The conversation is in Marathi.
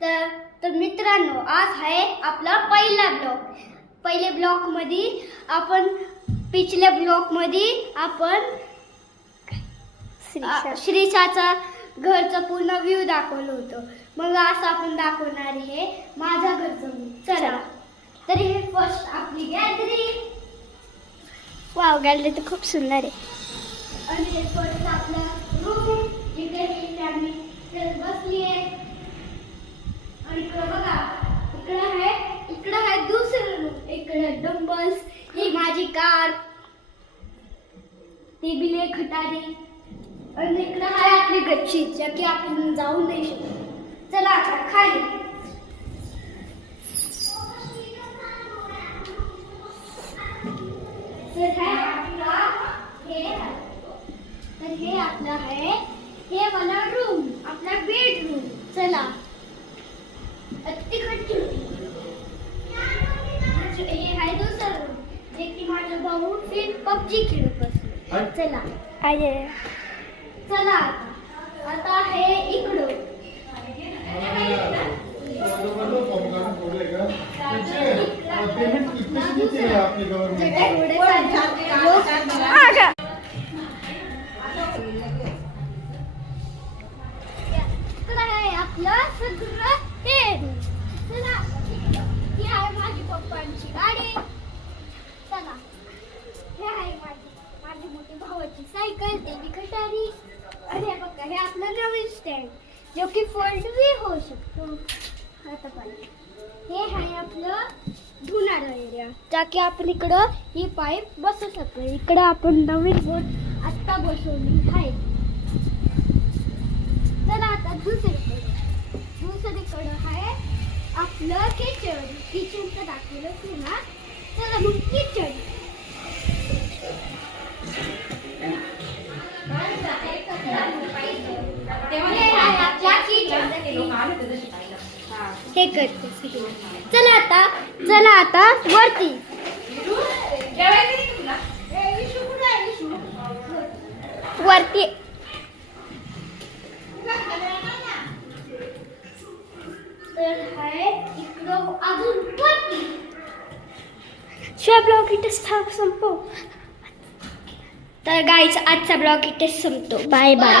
तर मित्रांनो, आज आहे आपला पहिला ब्लॉग. पहिले ब्लॉग मध्ये आपण पिछल्या ब्लॉग मध्ये आपण श्रीषाचा घरचा पूर्ण व्ह्यू दाखवलं होतं. मग असं आपण दाखवणार आहे माझ्या घरचं व्ह्यू. चला, तर हे फर्स्ट आपली गॅलरी. वाव, गॅलरी तर खूप सुंदर आहे. आणि हे फर्स्ट आपला रूम, जिथे मी फॅमिली बसली आहे. आणि इकडं बघा, इकडं आहे दुसरं रूम. इकडे डंबल्स, ही माझी कार, ती बिले खटारी. आणि इकडं आहे आपली गच्ची, ज्या की आपण जाऊ नाही शकतो. चला आता खाली. तर हे आपलं आहे, हे मला रूम, आपला बेडरूम. चला तिकडची हे आहे दुसरं रूम, जे की माझा भाऊ पबजी खेळत बसले. चला चला आता हे इकडं. आपलं सगळं हे. चला, ही आहे माझी पप्पांची गाडी. चला, हे आहे माझी मोठी भावाची सायकल, ते बी खटारी. आणि हे बघा, हे आपलं नवीन स्टँड, जो की फोल्ड बी होऊ शकतो. आता पाहिजे हे आहे आपलं धुणारा एरिया, ज्या की आपण इकडं ही पाईप बसू शकतो. इकडं आपण नवीन बोट आत्ता बसवली आहे. चला आता दुसरीकडे आहे आपलं किचन. किचनचं दाखवलं की ना. चला मग किचन. हे करते. चला आता वरती. वरती तर आहे इकडं अजून वरती. ब्लॉग इथेच संपव. तर गाईच आजचा ब्लॉग इथेच संपतो. Bye bye.